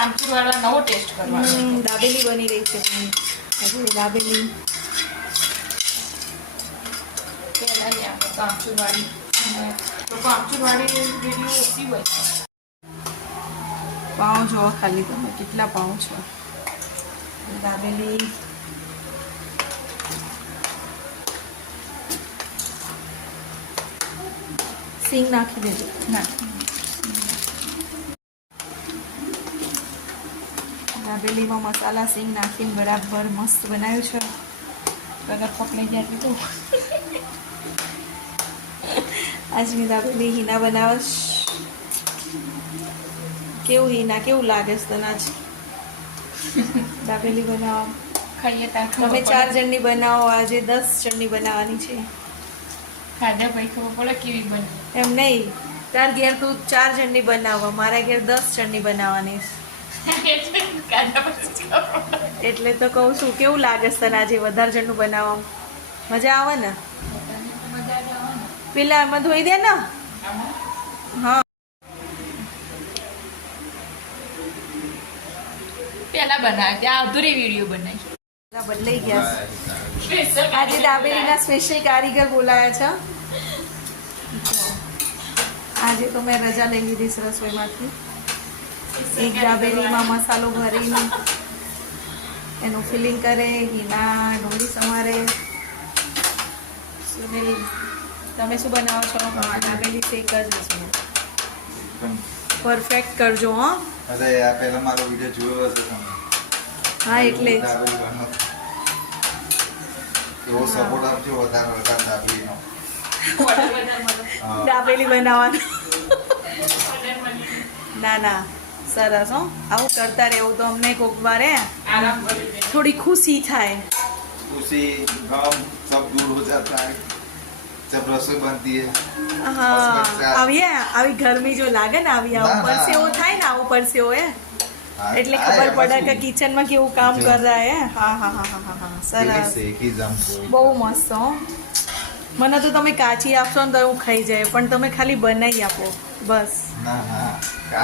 આમચૂર વાળા નવો ટેસ્ટ કરવાનો. દાબેલી બની રહી છે આજે દાબેલી. પહેલા નહીં આવે તો આમચૂર વાળી તો આમચૂર વાળી વિડીયો ઓછી હોય. પાઉં જો ખાલી તમે કેટલા પાઉં છો. દાબેલી સિંગ નાખી દેજો. ના દાબેલીમાં મસાલા સિંગ નાખીને બરાબર મસ્ત બનાવ્યું છે. વગર પકડી જાય તો આજની દાબેલી હિના બનાવશ. કેવું હિના કેવું લાગે છે તને આજ દાબેલી બનાવો? ખાઈએ ત્યાં તમે 4 જણની બનાવો, આજે 10 જણની બનાવવાની છે. ખાધા પછી ખબર પડે કેવી બની. એમ નહીં, તાર ઘેર તું 4 જણની બનાવવા, મારા ઘેર 10 જણની બનાવવાની છે. એટલે તો કહું છું કેવું લાગે છે તને આજે વધારે જણનું બનાવવામાં? મજા આવે ને? પેલા એમાં ધોઈ દે ને. હા પેલા બનાવ્યા ત્યાં અધૂરી વિડીયો બનાવી. બદલાઈ ગયા છે. આજે દાબેલીના સ્પેશિયલ કારીગર બોલાયા છે. આજે તો મેં રજા લઈ લીધી છે રસોઈમાંથી. એક દાબેલીમાં મસાલો ભરીને એનું ફિલિંગ કરે. હિના ડુંગળી સમારે. સુનિલ તમે શું બનાવો છો? દાબેલી શેક જ છે. પરફેક્ટ કરજો. હા અરે યાર પહેલા મારો વિડિયો જોયો હશે તમે. હા એટલે જ એવો સપોર્ટ આપજો વધારે દાબેલીનો. દાબેલી બનાવવાનું. ના ના સરસ. હો આવું કરતા રહેવું તો અમને કોક વારે થોડી ખુશી થાય. खुशी गम सब दूर हो जाता है जब रसोई बनती है. હા આવી ગરમી જો લાગે ને આવી આવું પરસેવો થાય ને આવું પરસેવો હે એટલે ખબર પડે કે કિચનમાં કેવું કામ કર રહા હે. હા હા હા હા હા સરસ. બહુ મસ્ત. હો મને તો તમે કાચી આપશો ને તો હું ખાઈ જાય, પણ તમે ખાલી બનાવી આપો બસ.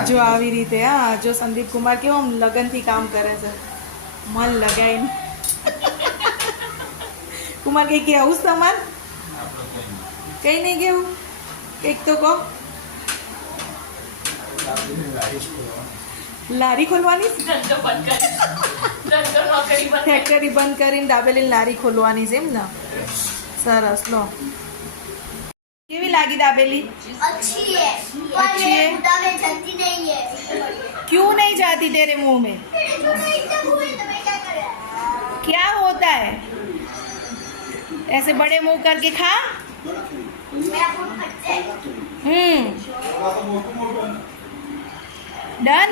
જો આવી રીતે. હા જો સંદીપ કુમાર કેવો આમ લગનથી કામ કરે છે, મન લગાવીને. કુમાર કઈ કેવું છે તમારે? કઈ નહીં કેવું? કંઈક તો કહો. લારી ખોલવાની? ફેક્ટરી બંધ કરીને દાબેલી લારી ખોલવાની છે એમ ને? સરસ. લો કેવી લાગી દાબેલી? अच्छी है अच्छी है? मुद्दा में जलती नहीं है. क्यों नहीं जाती तेरे मुंह में? जो मैं एकदम हुई तो मैं क्या करें? क्या होता है? ऐसे बड़े मुंह करके खा. मैं आपको फटते डन.